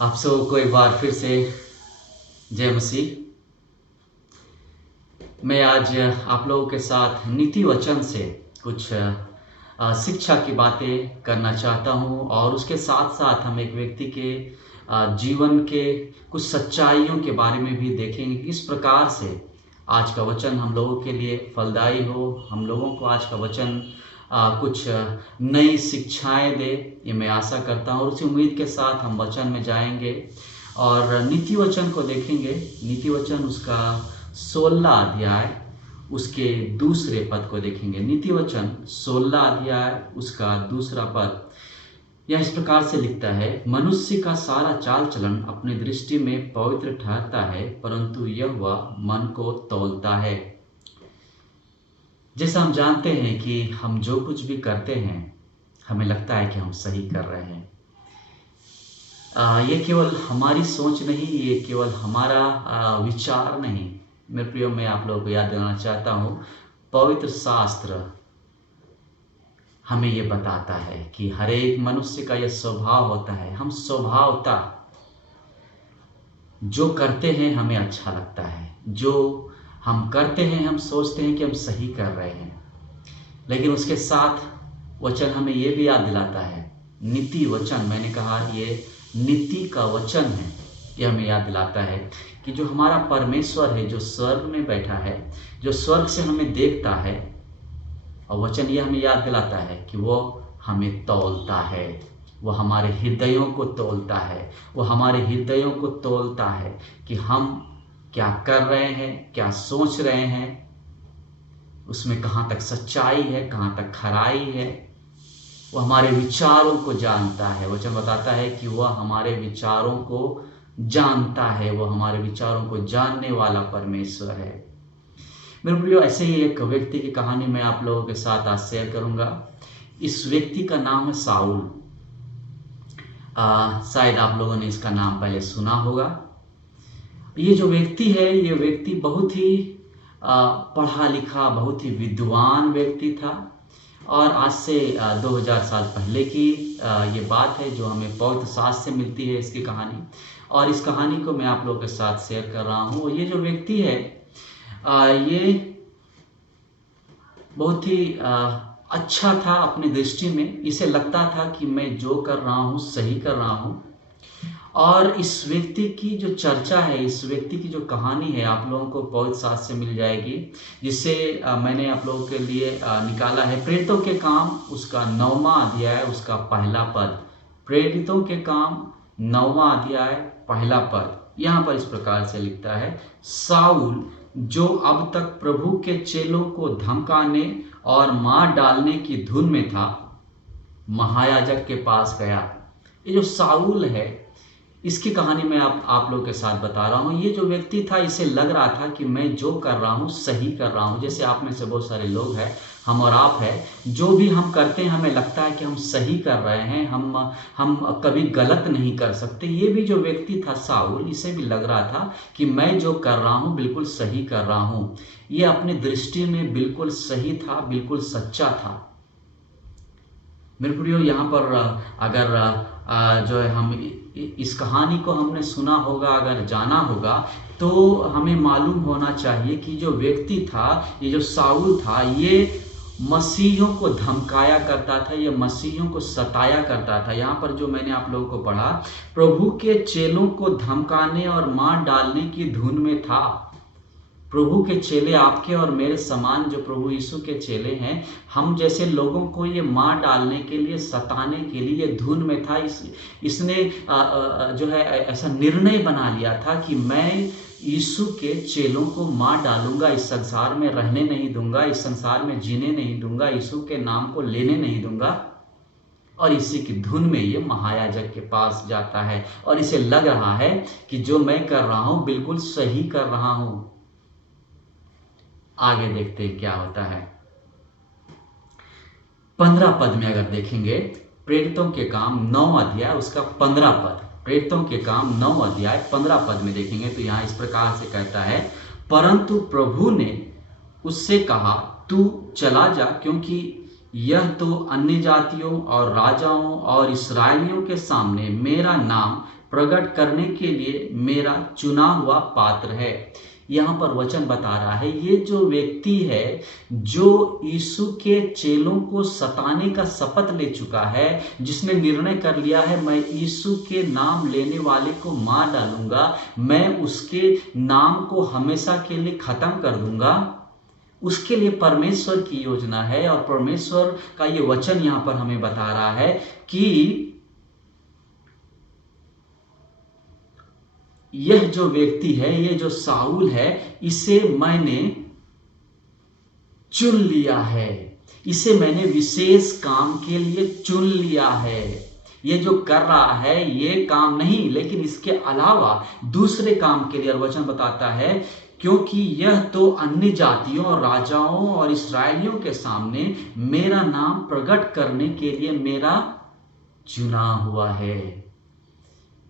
आप सबको को एक बार फिर से जय मसीह। मैं आज आप लोगों के साथ नीति वचन से कुछ शिक्षा की बातें करना चाहता हूं और उसके साथ साथ हम एक व्यक्ति के जीवन के कुछ सच्चाइयों के बारे में भी देखेंगे, किस प्रकार से आज का वचन हम लोगों के लिए फलदायी हो, हम लोगों को आज का वचन कुछ नई शिक्षाएं दे। ये मैं आशा करता हूं और उसी उम्मीद के साथ हम वचन में जाएंगे और नीति वचन को देखेंगे। नीति वचन उसका 16 अध्याय उसके दूसरे पद को देखेंगे। नीति वचन 16 अध्याय उसका दूसरा पद यह इस प्रकार से लिखता है, मनुष्य का सारा चाल चलन अपनी दृष्टि में पवित्र ठहरता है, परंतु यहोवा मन को तौलता है। जैसा हम जानते हैं कि हम जो कुछ भी करते हैं हमें लगता है कि हम सही कर रहे हैं। ये केवल हमारी सोच नहीं, ये केवल हमारा विचार नहीं। मेरे प्रियो, मैं आप लोगों को याद दिलाना चाहता हूँ, पवित्र शास्त्र हमें ये बताता है कि हर एक मनुष्य का यह स्वभाव होता है। हम स्वभावतः जो करते हैं हमें अच्छा लगता है, जो हम करते हैं हम सोचते हैं कि हम सही कर रहे हैं, लेकिन उसके साथ वचन हमें ये भी याद दिलाता है, नीति वचन, मैंने कहा ये नीति का वचन है, ये हमें याद दिलाता है कि जो हमारा परमेश्वर है, जो स्वर्ग में बैठा है, जो स्वर्ग से हमें देखता है, और वचन ये हमें याद दिलाता है कि वो हमें तौलता है, वो हमारे हृदयों को तौलता है, वो हमारे हृदयों को तौलता है कि हम क्या कर रहे हैं, क्या सोच रहे हैं, उसमें कहाँ तक सच्चाई है, कहाँ तक खराई है। वो हमारे विचारों को जानता है। वचन बताता है कि वह हमारे विचारों को जानता है, वो हमारे विचारों को जानने वाला परमेश्वर है। मेरे प्रियो, ऐसे ही एक व्यक्ति की कहानी मैं आप लोगों के साथ आज शेयर करूंगा। इस व्यक्ति का नाम है साउल। शायद आप लोगों ने इसका नाम पहले सुना होगा। ये जो व्यक्ति है, ये व्यक्ति बहुत ही पढ़ा लिखा, बहुत ही विद्वान व्यक्ति था। और आज से 2000 साल पहले की ये बात है जो हमें पवित्र शास्त्र से मिलती है इसकी कहानी। और इस कहानी को मैं आप लोगों के साथ शेयर कर रहा हूँ। ये जो व्यक्ति है ये बहुत ही अच्छा था अपनी दृष्टि में। इसे लगता था कि मैं जो कर रहा हूँ सही कर रहा हूँ। और इस व्यक्ति की जो चर्चा है, इस व्यक्ति की जो कहानी है, आप लोगों को पवित्र शास्त्र से मिल जाएगी, जिसे मैंने आप लोगों के लिए निकाला है। प्रेरितों के काम उसका 9वां अध्याय उसका पहला पद। प्रेरितों के काम 9वां अध्याय पहला पद यहाँ पर इस प्रकार से लिखता है, साउल जो अब तक प्रभु के चेलों को धमकाने और मार डालने की धुन में था, महायाजक के पास गया। ये जो साउल है, इसकी कहानी मैं आप लोगों के साथ बता रहा हूँ। ये जो व्यक्ति था, इसे लग रहा था कि मैं जो कर रहा हूँ सही कर रहा हूँ। जैसे आप में से बहुत सारे लोग हैं, हम और आप हैं, जो भी हम करते हैं हमें लगता है कि हम सही कर रहे हैं, हम कभी गलत नहीं कर सकते। ये भी जो व्यक्ति था साउल, इसे भी लग रहा था कि मैं जो कर रहा हूँ बिल्कुल सही कर रहा हूँ। ये अपनी दृष्टि में बिल्कुल सही था, बिल्कुल सच्चा था। मेरे प्रियो, यहाँ पर अगर जो है हम इस कहानी को हमने सुना होगा, अगर जाना होगा, तो हमें मालूम होना चाहिए कि जो व्यक्ति था, ये जो साउल था, ये मसीहियों को धमकाया करता था, ये मसीहियों को सताया करता था। यहाँ पर जो मैंने आप लोगों को पढ़ा, प्रभु के चेलों को धमकाने और मार डालने की धुन में था। प्रभु के चेले, आपके और मेरे समान जो प्रभु यीशु के चेले हैं, हम जैसे लोगों को ये मार डालने के लिए, सताने के लिए धुन में था। इसने जो है ऐसा निर्णय बना लिया था कि मैं यीशु के चेलों को मार डालूंगा, इस संसार में रहने नहीं दूंगा, इस संसार में जीने नहीं दूंगा, यीशु के नाम को लेने नहीं दूंगा। और इसी की धुन में ये महायाजक के पास जाता है और इसे लग रहा है कि जो मैं कर रहा हूं बिल्कुल सही कर रहा हूं। आगे देखते हैं क्या होता है। 15 पद में अगर देखेंगे, प्रेरितों के काम 9 अध्याय उसका 15 पद, प्रेरितों के काम 9 अध्याय 15 पद में देखेंगे तो यहाँ इस प्रकार से कहता है, परंतु प्रभु ने उससे कहा, तू चला जा, क्योंकि यह तो अन्य जातियों और राजाओं और इस्राएलियों के सामने मेरा नाम प्रकट करने के लिए मेरा चुना हुआ पात्र है। यहाँ पर वचन बता रहा है, ये जो व्यक्ति है जो यीशु के चेलों को सताने का शपथ ले चुका है, जिसने निर्णय कर लिया है मैं यीशु के नाम लेने वाले को मार डालूंगा, मैं उसके नाम को हमेशा के लिए खत्म कर दूंगा, उसके लिए परमेश्वर की योजना है। और परमेश्वर का ये वचन यहाँ पर हमें बता रहा है कि यह जो व्यक्ति है, ये जो शाऊल है, इसे मैंने चुन लिया है, इसे मैंने विशेष काम के लिए चुन लिया है। ये जो कर रहा है ये काम नहीं, लेकिन इसके अलावा दूसरे काम के लिए। और वचन बताता है क्योंकि यह तो अन्य जातियों और राजाओं और इस्राएलियों के सामने मेरा नाम प्रकट करने के लिए मेरा चुना हुआ है।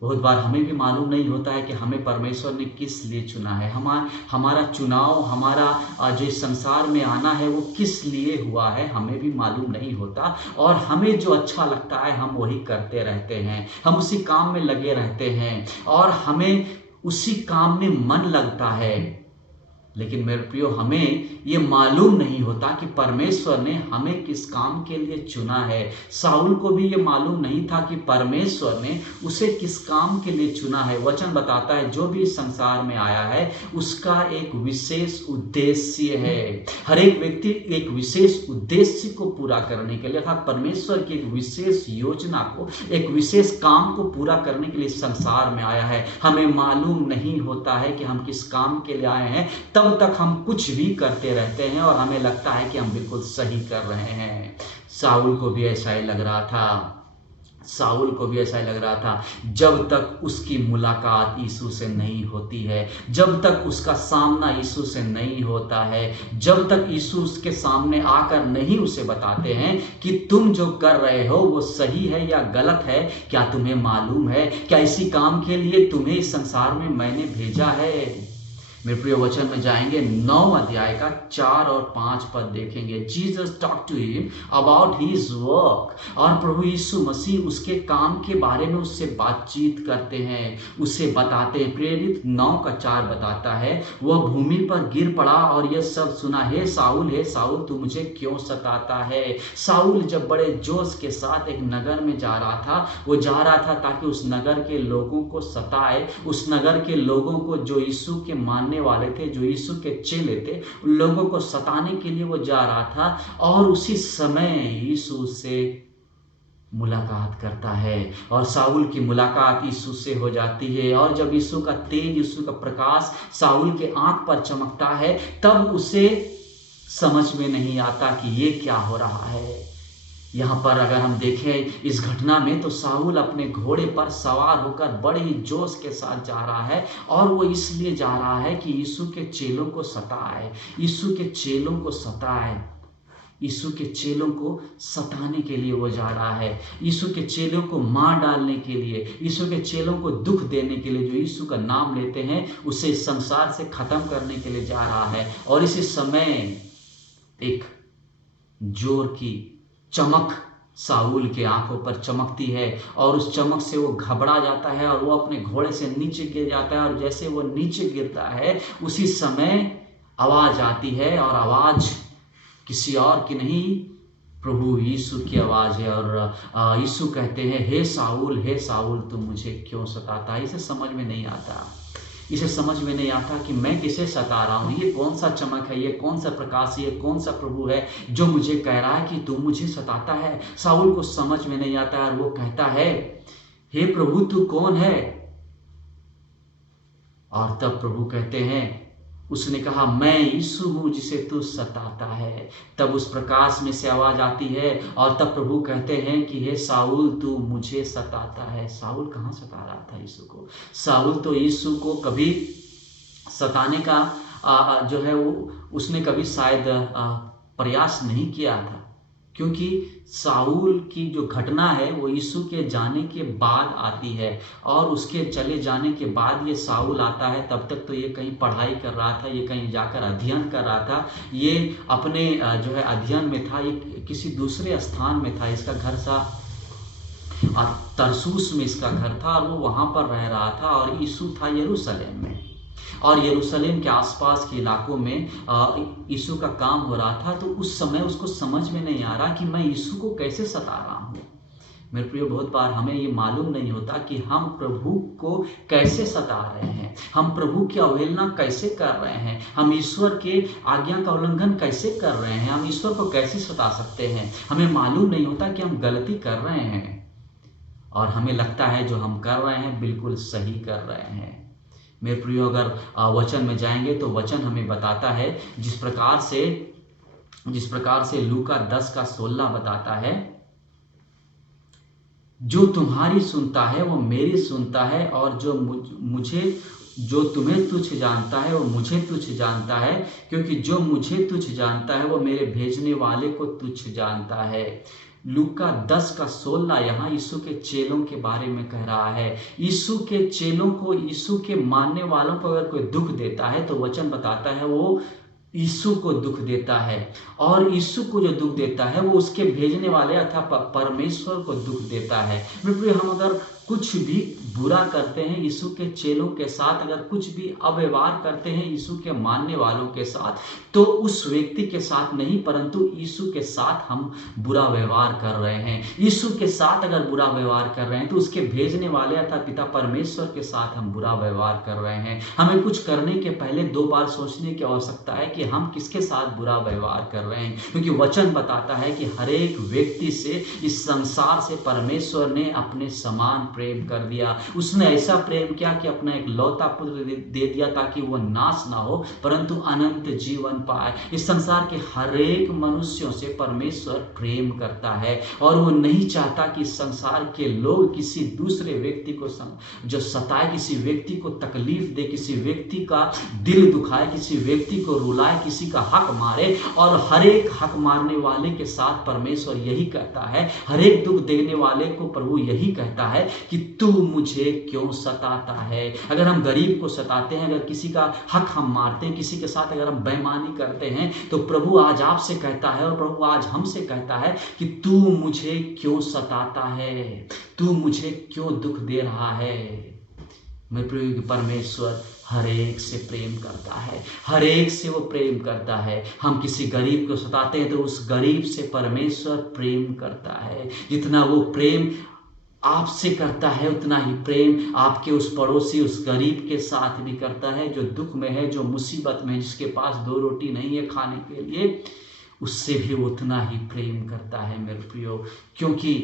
बहुत बार हमें भी मालूम नहीं होता है कि हमें परमेश्वर ने किस लिए चुना है। हमारा चुनाव, हमारा जो इस संसार में आना है वो किस लिए हुआ है, हमें भी मालूम नहीं होता। और हमें जो अच्छा लगता है हम वही करते रहते हैं, हम उसी काम में लगे रहते हैं और हमें उसी काम में मन लगता है। लेकिन मेरे प्रियो, हमें ये मालूम नहीं होता कि परमेश्वर ने हमें किस काम के लिए चुना है। शाऊल को भी ये मालूम नहीं था कि परमेश्वर ने उसे किस काम के लिए चुना है। वचन बताता है जो भी इस संसार में आया है उसका एक विशेष उद्देश्य है। हर एक व्यक्ति एक विशेष उद्देश्य को पूरा करने के लिए, अर्थात परमेश्वर की एक विशेष योजना को, एक विशेष काम को पूरा करने के लिए इस संसार में आया है। हमें मालूम नहीं होता है कि हम किस काम के लिए आए हैं, तब तक हम कुछ भी करते रहते हैं और हमें लगता है कि हम बिल्कुल सही कर रहे हैं। शाऊल को भी ऐसा ही लग रहा था, शाऊल को भी ऐसा ही लग रहा था। जब तक उसकी मुलाकात यीशु से नहीं होती है, जब तक उसका सामना यीशु से नहीं होता है, जब तक यीशु उसके सामने आकर नहीं उसे बताते हैं कि तुम जो कर रहे हो वो सही है या गलत है, क्या तुम्हें मालूम है, क्या इसी काम के लिए तुम्हें इस संसार में मैंने भेजा है। मेरे प्रिय वचन में जाएंगे, 9 अध्याय का 4 और 5 पद देखेंगे। Jesus talk to him about his work, और प्रभु यीशु मसीह उसके काम के बारे में उससे बातचीत करते हैं, उसे बताते हैं। प्रेरित 9 का 4 बताता है, वह भूमि पर गिर पड़ा और यह सब सुना, हे साउल तू मुझे क्यों सताता है। साउल जब बड़े जोश के साथ एक नगर में जा रहा था, वो जा रहा था ताकि उस नगर के लोगों को सताए, उस नगर के लोगों को जो यीशु के मानने वाले थे, जो यीशु के चेले थे, उन लोगों को सताने के लिए वो जा रहा था। और उसी समय यीशु से मुलाकात करता है और शाऊल की मुलाकात यीशु से हो जाती है। और जब यीशु का तेज, यीशु का प्रकाश शाऊल के आंख पर चमकता है, तब उसे समझ में नहीं आता कि ये क्या हो रहा है। यहाँ पर अगर हम देखें इस घटना में, तो शाऊल अपने घोड़े पर सवार होकर बड़े ही जोश के साथ जा रहा है, और वो इसलिए जा रहा है कि यीशु के चेलों को सताए, यीशु के चेलों को सताए, यीशु के चेलों को सताने के लिए वो जा रहा है, यीशु के चेलों को मार डालने के लिए, यीशु के चेलों को दुख देने के लिए, जो यीशु का नाम लेते हैं उसे संसार से खत्म करने के लिए जा रहा है। और इसी समय एक जोर की चमक शाऊल के आंखों पर चमकती है, और उस चमक से वो घबरा जाता है और वो अपने घोड़े से नीचे गिर जाता है। और जैसे वो नीचे गिरता है, उसी समय आवाज आती है, और आवाज किसी और की नहीं, प्रभु यीशु की आवाज है। और यीशु कहते हैं, हे साऊल तुम मुझे क्यों सताता है। इसे समझ में नहीं आता, इसे समझ में नहीं आता कि मैं किसे सता रहा हूँ, ये कौन सा चमक है, ये कौन सा प्रकाश है, ये कौन सा प्रभु है जो मुझे कह रहा है कि तू मुझे सताता है। शाऊल को समझ में नहीं आता और वो कहता है, हे प्रभु तू कौन है। और तब प्रभु कहते हैं, उसने कहा, मैं यीशु हूँ जिसे तू सताता है। तब उस प्रकाश में से आवाज आती है, और तब प्रभु कहते हैं कि हे शाऊल तू मुझे सताता है। शाऊल कहाँ सता रहा था यीशु को? शाऊल तो यीशु को कभी सताने का जो है वो उसने कभी शायद प्रयास नहीं किया था, क्योंकि शाऊल की जो घटना है वो यीशु के जाने के बाद आती है, और उसके चले जाने के बाद ये शाऊल आता है। तब तक तो ये कहीं पढ़ाई कर रहा था, ये कहीं जाकर अध्ययन कर रहा था, ये अपने जो है अध्ययन में था, ये किसी दूसरे स्थान में था, इसका घर सा और तरसूस में इसका घर था और वो वहाँ पर रह रहा था। और यीशु था यरूशलेम में, और यरूशलेम के आसपास के इलाकों में यीशु का काम हो रहा था। तो उस समय उसको समझ में नहीं आ रहा कि मैं यीशु को कैसे सता रहा हूँ। मेरे प्रियो, बहुत बार हमें ये मालूम नहीं होता कि हम प्रभु को कैसे सता रहे हैं, हम प्रभु की अवहेलना कैसे कर रहे हैं, हम ईश्वर के आज्ञा का उल्लंघन कैसे कर रहे हैं, हम ईश्वर को कैसे सता सकते हैं। हमें मालूम नहीं होता कि हम गलती कर रहे हैं और हमें लगता है जो हम कर रहे हैं बिल्कुल सही कर रहे हैं। मेरे प्रियो, अगर वचन में जाएंगे तो वचन हमें बताता है, जिस प्रकार से लूका 10:16 बताता है, जो तुम्हारी सुनता है वो मेरी सुनता है, और जो तुम्हें तुच्छ जानता है वो मुझे तुच्छ जानता है, क्योंकि जो मुझे तुच्छ जानता है वो मेरे भेजने वाले को तुच्छ जानता है। लूका 10:16 यहाँ यीशु के चेलों के बारे में कह रहा है। यीशु के चेलों को, यीशु के मानने वालों को अगर कोई दुख देता है तो वचन बताता है वो यीशु को दुख देता है, और यीशु को जो दुख देता है वो उसके भेजने वाले अर्थात परमेश्वर को दुख देता है। हम अगर कुछ भी बुरा करते हैं यीशु के चेलों के साथ, अगर कुछ भी अव्यवहार करते हैं यीशु के मानने वालों के साथ, तो उस व्यक्ति के साथ नहीं परंतु यीशु के साथ हम बुरा व्यवहार कर रहे हैं। यीशु के साथ अगर बुरा व्यवहार कर रहे हैं तो उसके भेजने वाले अर्थात पिता परमेश्वर के साथ हम बुरा व्यवहार कर रहे हैं। हमें कुछ करने के पहले 2 बार सोचने की आवश्यकता है कि हम किसके साथ बुरा व्यवहार कर रहे हैं, क्योंकि वचन बताता है कि हर एक व्यक्ति से, इस संसार से परमेश्वर ने अपने समान प्रेम कर दिया। उसने ऐसा प्रेम किया कि अपना एक लौता पुत्र दे दिया ताकि वह नाश ना हो परंतु अनंत जीवन पाए। इस संसार के हर एक मनुष्यों से परमेश्वर प्रेम करता है और वो नहीं चाहता कि संसार के लोग किसी दूसरे व्यक्ति को जो सताए, किसी व्यक्ति को तकलीफ दे, किसी व्यक्ति का दिल दुखाए, किसी व्यक्ति को रुलाए, किसी का हक मारे। और हर एक हक मारने वाले के साथ परमेश्वर यही कहता है, हर एक दुख देने वाले को प्रभु यही कहता है कि तू मुझे क्यों सताता है। अगर हम गरीब को सताते हैं, अगर किसी का हक हम मारते हैं, किसी के साथ अगर हम बेईमानी करते हैं, तो प्रभु आज आपसे कहता है और प्रभु आज हमसे कहता है कि तू मुझे क्यों सताता है, तू मुझे क्यों दुख दे रहा है। मेरे प्रिय, परमेश्वर हर एक से प्रेम करता है, हर एक से वो प्रेम करता है। हम किसी गरीब को सताते हैं तो उस गरीब से परमेश्वर प्रेम करता है। जितना वो प्रेम आपसे करता है उतना ही प्रेम आपके उस पड़ोसी, उस गरीब के साथ भी करता है, जो दुख में है, जो मुसीबत में है, जिसके पास 2 रोटी नहीं है खाने के लिए, उससे भी उतना ही प्रेम करता है मेरे प्रियो, क्योंकि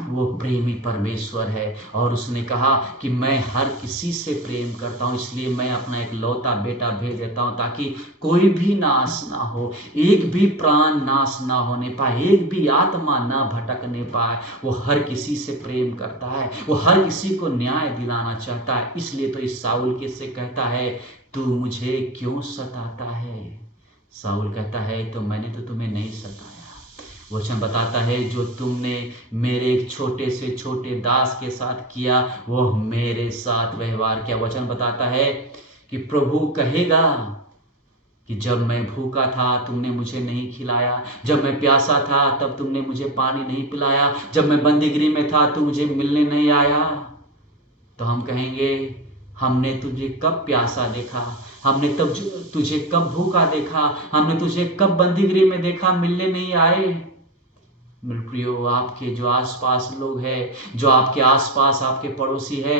वो प्रेमी परमेश्वर है। और उसने कहा कि मैं हर किसी से प्रेम करता हूँ, इसलिए मैं अपना एक लौता बेटा भेज देता हूँ ताकि कोई भी नाश ना हो, एक भी प्राण नाश ना होने पाए, एक भी आत्मा ना भटकने पाए। वो हर किसी से प्रेम करता है, वो हर किसी को न्याय दिलाना चाहता है। इसलिए तो इस शाऊल के से कहता है, तू मुझे क्यों सताता है। शाऊल कहता है, तो मैंने तो तुम्हें नहीं सताया। वचन बताता है, जो तुमने मेरे एक छोटे से छोटे दास के साथ किया वो मेरे साथ व्यवहार किया। वचन बताता है कि प्रभु कहेगा कि जब मैं भूखा था तुमने मुझे नहीं खिलाया, जब मैं प्यासा था तब तुमने मुझे पानी नहीं पिलाया, जब मैं बंदीगृह में था तो मुझे मिलने नहीं आया। तो हम कहेंगे, हमने तुझे कब प्यासा देखा, हमने तब तुझे कब भूखा देखा, हमने तुझे कब बंदीगृह में देखा, मिलने नहीं आए। मेरे प्रियो, आपके जो आसपास लोग हैं, जो आपके आसपास आपके पड़ोसी है,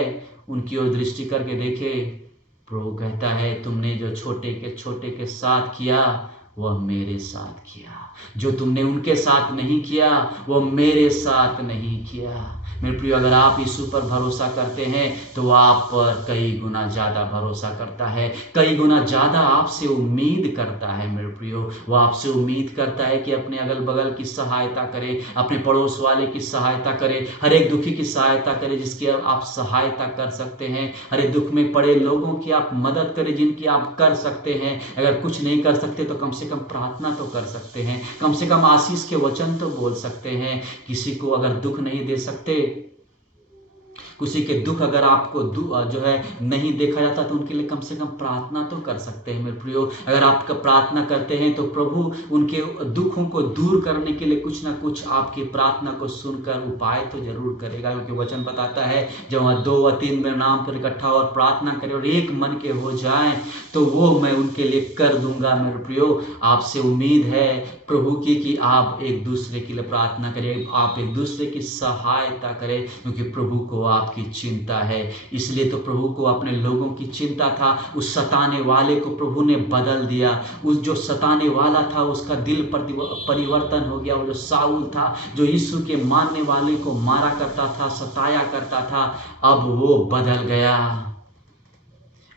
उनकी ओर दृष्टि करके देखे। प्रभु कहता है, तुमने जो छोटे के साथ किया वह मेरे साथ किया, जो तुमने उनके साथ नहीं किया वो मेरे साथ नहीं किया। मेरे प्रियो, अगर आप यीशु पर भरोसा करते हैं तो वो आप पर कई गुना ज़्यादा भरोसा करता है, कई गुना ज़्यादा आपसे उम्मीद करता है। मेरे प्रियो, वो आपसे उम्मीद करता है कि अपने अगल बगल की सहायता करे, अपने पड़ोस वाले की सहायता करे, हर एक दुखी की सहायता करे जिसकी आप सहायता कर सकते हैं, हर एक दुख में पड़े लोगों की आप मदद करें जिनकी आप कर सकते हैं। अगर कुछ नहीं कर सकते तो कम से कम प्रार्थना तो कर सकते हैं, कम से कम आशीष के वचन तो बोल सकते हैं। किसी को अगर दुख नहीं दे सकते किसी के दुख अगर आपको जो है नहीं देखा जाता तो उनके लिए कम से कम प्रार्थना तो कर सकते हैं मेरे प्रियो। अगर आप प्रार्थना करते हैं तो प्रभु उनके दुखों को दूर करने के लिए कुछ ना कुछ आपकी प्रार्थना को सुनकर उपाय तो जरूर करेगा, क्योंकि वचन बताता है जब वहाँ 2 व 3 मेरे नाम पर इकट्ठा और प्रार्थना करें और एक मन के हो जाएं तो वो मैं उनके लिए कर दूंगा। मेरे प्रियो, आपसे उम्मीद है प्रभु की कि आप एक दूसरे के लिए प्रार्थना करें, आप एक दूसरे की सहायता करें, क्योंकि प्रभु को आपकी चिंता है। इसलिए तो प्रभु को अपने लोगों की चिंता था। उस सताने वाले को प्रभु ने बदल दिया। उस जो सताने वाला था उसका दिल परिवर्तन हो गया। वो जो साउल था, जो यीशु के मानने वाले को मारा करता था, सताया करता था, अब वो बदल गया।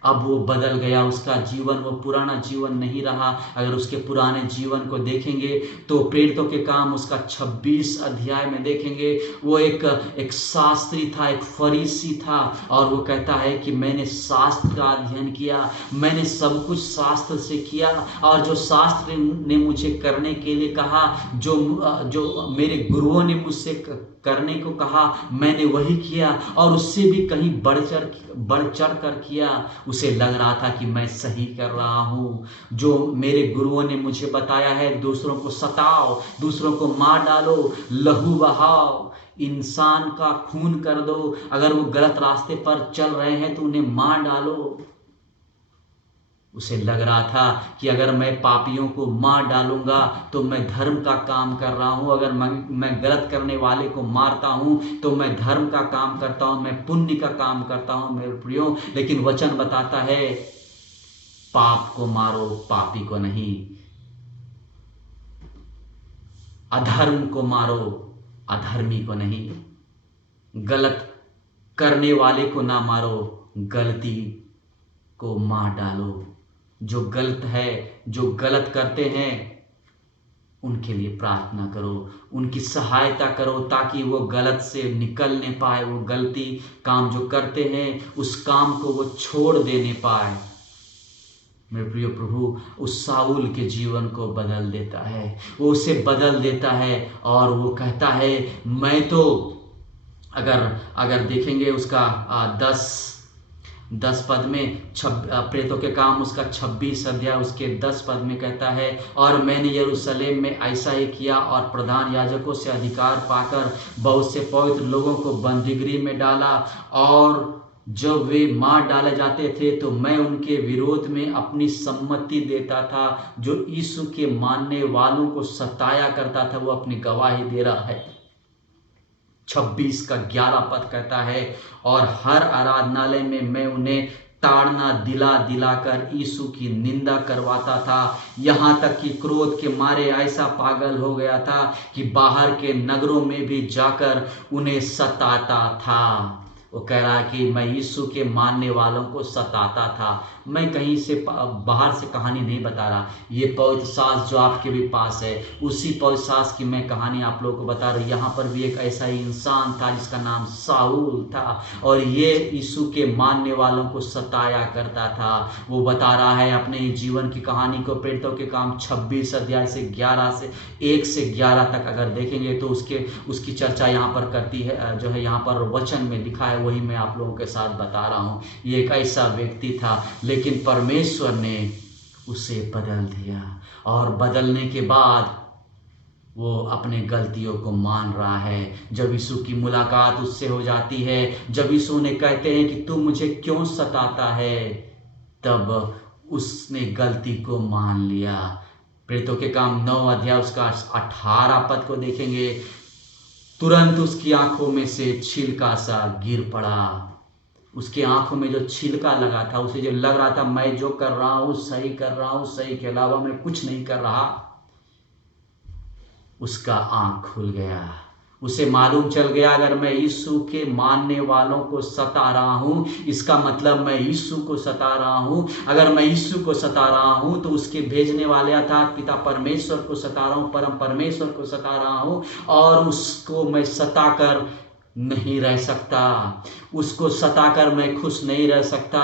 अब वो बदल गया। उसका जीवन वो पुराना जीवन नहीं रहा। अगर उसके पुराने जीवन को देखेंगे तो प्रेरितों के काम उसका 26 अध्याय में देखेंगे, वो एक शास्त्री था, एक फरीसी था, और वो कहता है कि मैंने शास्त्र का अध्ययन किया, मैंने सब कुछ शास्त्र से किया, और जो शास्त्र ने मुझे करने के लिए कहा, जो मेरे गुरुओं ने मुझसे करने को कहा, मैंने वही किया, और उससे भी कहीं बढ़ चढ़ कर किया। उसे लग रहा था कि मैं सही कर रहा हूँ। जो मेरे गुरुओं ने मुझे बताया है, दूसरों को सताओ, दूसरों को मार डालो, लहू बहाओ, इंसान का खून कर दो, अगर वो गलत रास्ते पर चल रहे हैं तो उन्हें मार डालो। उसे लग रहा था कि अगर मैं पापियों को मार डालूंगा तो मैं धर्म का काम कर रहा हूं, अगर मैं गलत करने वाले को मारता हूं तो मैं धर्म का काम करता हूं, मैं पुण्य का काम करता हूं मेरे प्रियो। लेकिन वचन बताता है पाप को मारो, पापी को नहीं। अधर्म को मारो, अधर्मी को नहीं। गलत करने वाले को ना मारो, गलती को मार डालो। जो गलत है, जो गलत करते हैं, उनके लिए प्रार्थना करो, उनकी सहायता करो, ताकि वो गलत से निकल नहीं पाए, वो गलती काम जो करते हैं उस काम को वो छोड़ देने पाए। मेरे प्रिय प्रभु उस साउल के जीवन को बदल देता है, वो उसे बदल देता है, और वो कहता है मैं तो अगर देखेंगे उसका 10 पद में, प्रेतों के काम उसका 26 अध्याय उसके 10 पद में कहता है, और मैंने यरूशलेम में ऐसा ही किया, और प्रधान याजकों से अधिकार पाकर बहुत से पवित्र लोगों को बंदीगृह में डाला, और जब वे मार डाले जाते थे तो मैं उनके विरोध में अपनी सम्मति देता था। जो यीशु के मानने वालों को सताया करता था वो अपनी गवाही दे रहा है। 26 का 11 पद कहता है, और हर आराधनालय में मैं उन्हें ताड़ना दिला कर यीशु की निंदा करवाता था, यहाँ तक कि क्रोध के मारे ऐसा पागल हो गया था कि बाहर के नगरों में भी जाकर उन्हें सताता था। वो कह रहा है कि मैं यीशु के मानने वालों को सताता था। मैं कहीं से बाहर से कहानी नहीं बता रहा, ये पवित्र शास्त्र जो आपके भी पास है उसी पवित्र शास्त्र की मैं कहानी आप लोगों को बता रहा हूँ। यहाँ पर भी एक ऐसा ही इंसान था जिसका नाम साउल था, और ये यीशु के मानने वालों को सताया करता था। वो बता रहा है अपने जीवन की कहानी को, प्रेरितों के काम 26 अध्याय से 1 से 11 तक अगर देखेंगे तो उसकी चर्चा यहाँ पर करती है, जो है यहाँ पर वचन में लिखा है, वही मैं आप लोगों के साथ बता रहा हूँ। ये एक ऐसा व्यक्ति था, लेकिन परमेश्वर ने उसे बदल दिया, और बदलने के बाद वो अपने गलतियों को मान रहा है। जब यीशु की मुलाकात उससे हो जाती है, जब यीशु ने कहते हैं कि तू मुझे क्यों सताता है, तब उसने गलती को मान लिया। प्रेरितों के काम 9 अध्याय उसका 18 पद को देखेंगे, तुरंत उसकी आंखों में से छिलका सा गिर पड़ा। उसके आंखों में जो छिलका लगा था, उसे जो लग रहा था मैं जो कर रहा हूं सही कर रहा हूं, सही के अलावा मैं कुछ नहीं कर रहा, उसका आंख खुल गया। उसे मालूम चल गया अगर मैं यीशु के मानने वालों को सता रहा हूं, इसका मतलब मैं यीशु को सता रहा हूं। अगर मैं यीशु को सता रहा हूं तो उसके भेजने वाले अर्थात पिता परमेश्वर को सता रहा हूं, परम परमेश्वर को सता रहा हूं, और उसको मैं सताकर नहीं रह सकता, उसको सताकर मैं खुश नहीं रह सकता,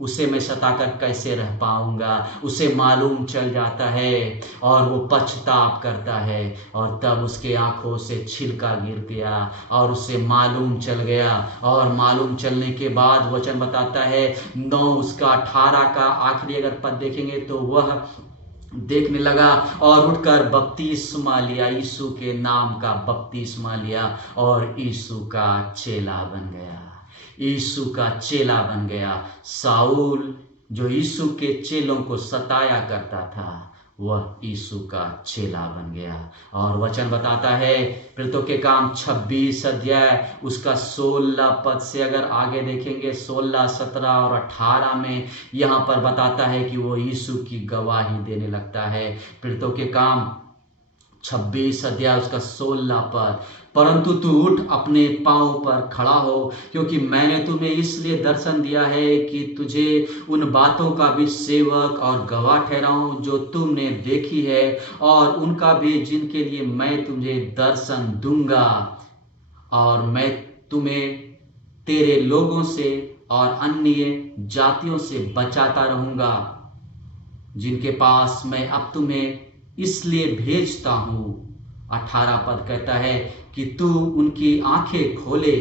उसे मैं सताकर कैसे रह पाऊंगा। उसे मालूम चल जाता है और वो पछताप करता है, और तब उसके आंखों से छिलका गिर गया और उसे मालूम चल गया। और मालूम चलने के बाद वचन बताता है 9 उसका 18 का आखिरी अगर पद देखेंगे तो वह देखने लगा और उठकर बपतिस्मा लिया, यीशु के नाम का बपतिस्मा लिया और यीशु का चेला बन गया। यीशु का चेला बन गया। साउल जो यीशु के चेलों को सताया करता था, वह यीशु का चेला बन गया। और वचन बताता है प्रेरितों के काम 26 अध्याय उसका 16 पद से अगर आगे देखेंगे, 16, 17 और 18 में यहाँ पर बताता है कि वो यीशु की गवाही देने लगता है। प्रेरितों के काम 26 अध्याय उसका 16 पद, परंतु तू उठ अपने पांव पर खड़ा हो, क्योंकि मैंने तुम्हें इसलिए दर्शन दिया है कि तुझे उन बातों का भी सेवक और गवाह ठहराऊं जो तुमने देखी है, और उनका भी जिनके लिए मैं तुझे दर्शन दूंगा। और मैं तुम्हें तेरे लोगों से और अन्य जातियों से बचाता रहूंगा, जिनके पास मैं अब तुम्हें इसलिए भेजता हूं। 18 पद कहता है कि तू उनकी आंखें खोले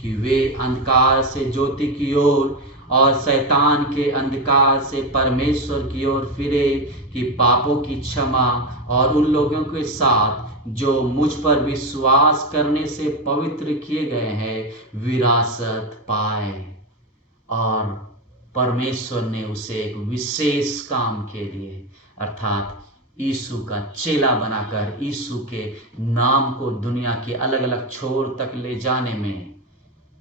कि वे अंधकार से ज्योति की ओर और शैतान के अंधकार से परमेश्वर की ओर फिरे, कि पापों की क्षमा और उन लोगों के साथ जो मुझ पर विश्वास करने से पवित्र किए गए हैं विरासत पाए। और परमेश्वर ने उसे एक विशेष काम के लिए अर्थात यीशु का चेला बनाकर यीशु के नाम को दुनिया के अलग अलग छोर तक ले जाने में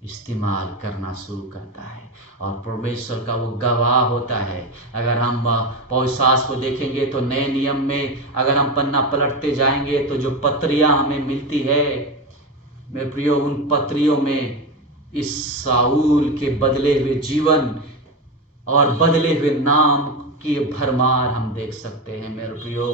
इस्तेमाल करना शुरू करता है, और परमेश्वर का वो गवाह होता है। अगर हम पौलुस को देखेंगे तो नए नियम में अगर हम पन्ना पलटते जाएंगे तो जो पत्रियां हमें मिलती है मेरे प्रियो, उन पत्रियों में इस साउल के बदले हुए जीवन और बदले हुए नाम की भरमार हम देख सकते हैं। मेरे प्रियो,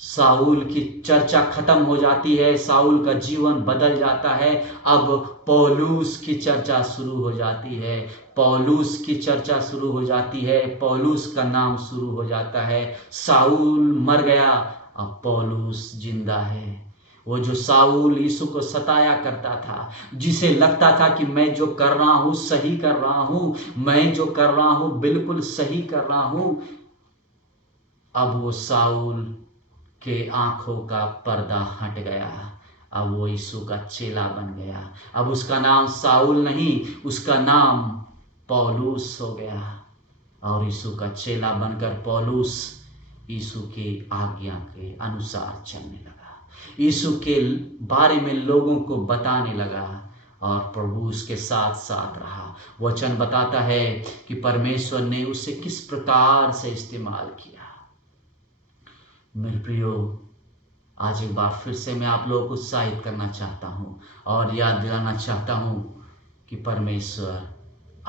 साउल की चर्चा खत्म हो जाती है, साउल का जीवन बदल जाता है। अब पौलुस की चर्चा शुरू हो जाती है, पौलुस की चर्चा शुरू हो जाती है, पौलुस का नाम शुरू हो जाता है। साउल मर गया, अब पौलुस जिंदा है। वो जो साउल यीशु को सताया करता था, जिसे लगता था कि मैं जो कर रहा हूं सही कर रहा हूं, मैं जो कर रहा हूं बिल्कुल सही कर रहा हूं, अब वो साउल के आंखों का पर्दा हट गया। अब वो यीशु का चेला बन गया। अब उसका नाम साउल नहीं, उसका नाम पौलुस हो गया। और यीशु का चेला बनकर पौलुस यीशु की आज्ञा के अनुसार चलने लगा, यीशु के बारे में लोगों को बताने लगा, और प्रभु उसके साथ साथ रहा। वचन बताता है कि परमेश्वर ने उसे किस प्रकार से इस्तेमाल किया। मेरे प्रियो, आज एक बार फिर से मैं आप लोगों को उत्साहित करना चाहता हूं और याद दिलाना चाहता हूं कि परमेश्वर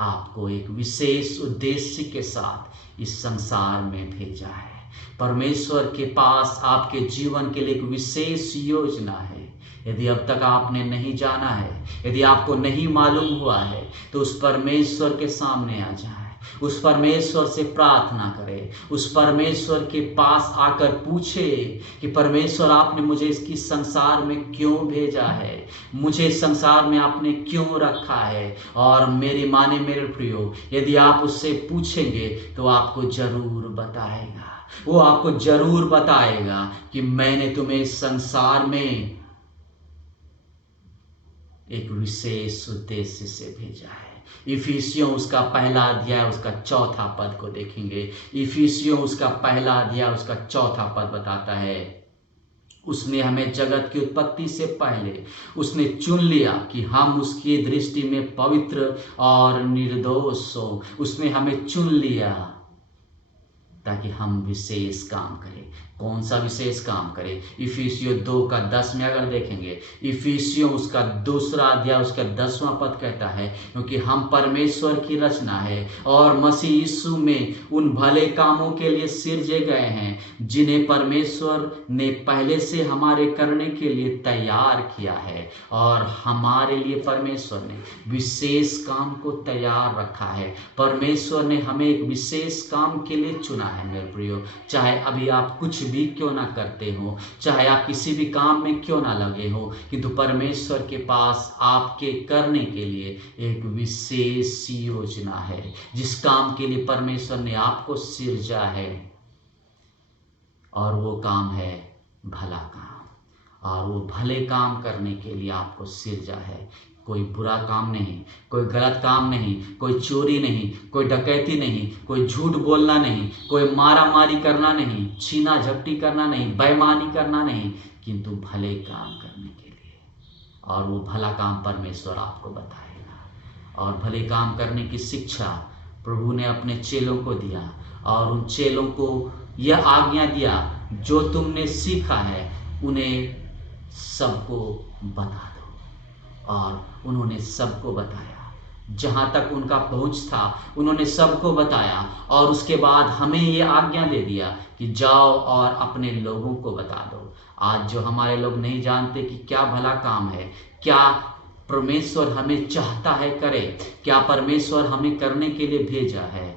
आपको एक विशेष उद्देश्य के साथ इस संसार में भेजा है। परमेश्वर के पास आपके जीवन के लिए एक विशेष योजना है। यदि अब तक आपने नहीं जाना है, यदि आपको नहीं मालूम हुआ है, तो उस परमेश्वर के सामने आ जाए, उस परमेश्वर से प्रार्थना करे, उस परमेश्वर के पास आकर पूछे कि परमेश्वर आपने मुझे इसकी संसार में क्यों भेजा है, मुझे संसार में आपने क्यों रखा है। और मेरी माने मेरे प्रियो, यदि आप उससे पूछेंगे तो आपको जरूर बताएगा, वो आपको जरूर बताएगा कि मैंने तुम्हें इस संसार में एक विशेष उद्देश्य से भेजा है। इफिसियों उसका पहला अध्याय उसका 4था पद को देखेंगे। इफिसियों उसका पहला अध्याय उसका 4था पद बताता है, उसने हमें जगत की उत्पत्ति से पहले उसने चुन लिया कि हम उसकी दृष्टि में पवित्र और निर्दोष हो। उसने हमें चुन लिया, ताकि हम विशेष काम करें। कौन सा विशेष काम करें? इफिसियों 2:10 में अगर देखेंगे, इफिसियों उसका 2 अध्याय उसका 10वां पद कहता है, क्योंकि हम परमेश्वर की रचना है और मसीह यीशु में उन भले कामों के लिए सिरजे गए हैं जिन्हें परमेश्वर ने पहले से हमारे करने के लिए तैयार किया है। और हमारे लिए परमेश्वर ने विशेष काम को तैयार रखा है। परमेश्वर ने हमें एक विशेष काम के लिए चुना है मेरे प्रियो। चाहे अभी आप कुछ भी क्यों ना करते हो, चाहे आप किसी भी काम में क्यों ना लगे हो, किंतु परमेश्वर के पास आपके करने के लिए एक विशेष योजना है, जिस काम के लिए परमेश्वर ने आपको सिरजा है। और वो काम है भला काम, और वो भले काम करने के लिए आपको सिरजा है। कोई बुरा काम नहीं, कोई गलत काम नहीं, कोई चोरी नहीं, कोई डकैती नहीं, कोई झूठ बोलना नहीं, कोई मारा मारी करना नहीं, छीना झपटी करना नहीं, बेईमानी करना नहीं, किंतु भले काम करने के लिए। और वो भला काम परमेश्वर आपको बताएगा। और भले काम करने की शिक्षा प्रभु ने अपने चेलों को दिया, और उन चेलों को यह आज्ञा दिया, जो तुमने सीखा है उन्हें सबको बता दो। और उन्होंने सबको बताया, जहाँ तक उनका पहुँच था उन्होंने सबको बताया। और उसके बाद हमें ये आज्ञा दे दिया कि जाओ और अपने लोगों को बता दो। आज जो हमारे लोग नहीं जानते कि क्या भला काम है, क्या परमेश्वर हमें चाहता है करे, क्या परमेश्वर हमें करने के लिए भेजा है,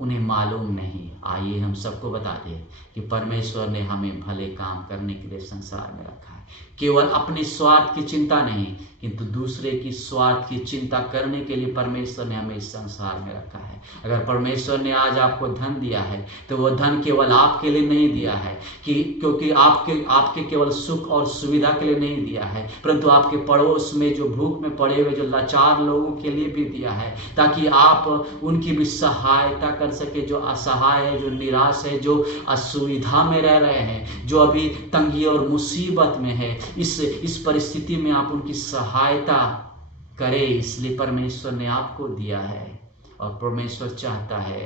उन्हें मालूम नहीं। आइए हम सबको बता दें कि परमेश्वर ने हमें भले काम करने के लिए संसार में रखा है। केवल अपने स्वार्थ की चिंता नहीं, किंतु दूसरे की स्वार्थ की चिंता करने के लिए परमेश्वर ने हमें इस संसार में रखा है। अगर परमेश्वर ने आज आपको धन दिया है तो वह धन केवल आपके लिए नहीं दिया है, क्योंकि आपके केवल सुख और सुविधा के लिए नहीं दिया है, परंतु आपके पड़ोस में जो भूख में पड़े हुए जो लाचार लोगों के लिए भी दिया है, ताकि आप उनकी भी सहायता कर सके, जो असहाय है, जो निराश है, जो असुविधा में रह रहे हैं, जो अभी तंगी और मुसीबत में है। इस परिस्थिति में आप उनकी सहायता करें, इसलिए परमेश्वर ने आपको दिया है। और परमेश्वर चाहता है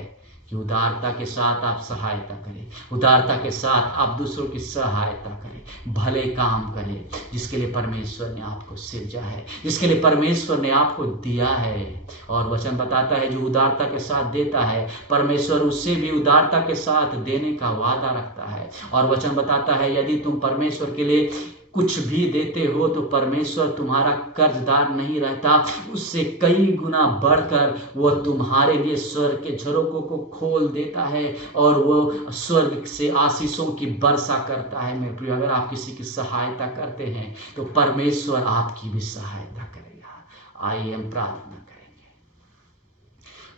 कि उदारता के साथ आप सहायता करें, उदारता के साथ आप दूसरों की सहायता करें, भले काम करें, जिसके लिए परमेश्वर ने आपको सिरजा है, जिसके लिए परमेश्वर ने आपको दिया है। और वचन बताता है जो उदारता के साथ देता है, परमेश्वर उससे भी उदारता के साथ देने का वादा रखता है। और वचन बताता है यदि तुम परमेश्वर के लिए कुछ भी देते हो तो परमेश्वर तुम्हारा कर्जदार नहीं रहता, उससे कई गुना बढ़कर वो तुम्हारे लिए स्वर्ग के झरोकों को खोल देता है और वो स्वर्ग से आशीषों की वर्षा करता है। मेरे प्रिय, अगर आप किसी की सहायता करते हैं तो परमेश्वर आपकी भी सहायता करेगा। आइए हम प्रार्थना करेंगे।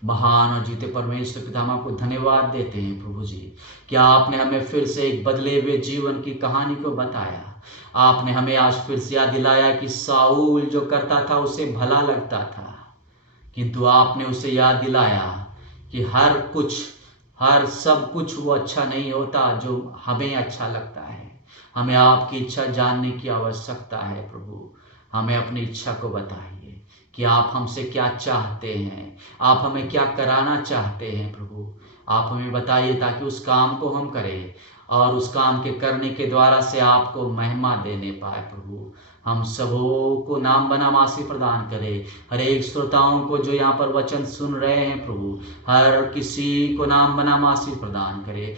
महान और जीते परमेश्वर पिता, हम आपको धन्यवाद देते हैं प्रभु जी, कि आपने हमें फिर से एक बदले हुए जीवन की कहानी को बताया। आपने हमें आज फिर से याद दिलाया कि साऊल जो करता था उसे भला लगता था, किंतु आपने उसे याद दिलाया कि हर सब कुछ वो अच्छा नहीं होता जो हमें अच्छा लगता है। हमें आपकी इच्छा जानने की आवश्यकता है प्रभु। हमें अपनी इच्छा को बताइए कि आप हमसे क्या चाहते हैं, आप हमें क्या कराना चाहते हैं प्रभु। आप हमें बताइए ताकि उस काम को हम करें और उस काम के करने के द्वारा से आपको महिमा देने पाए प्रभु। हम सबों को नाम बनाम आशीष प्रदान करें। हर एक श्रोताओं को जो यहाँ पर वचन सुन रहे हैं प्रभु, हर किसी को नाम बनाम आशीष प्रदान करें।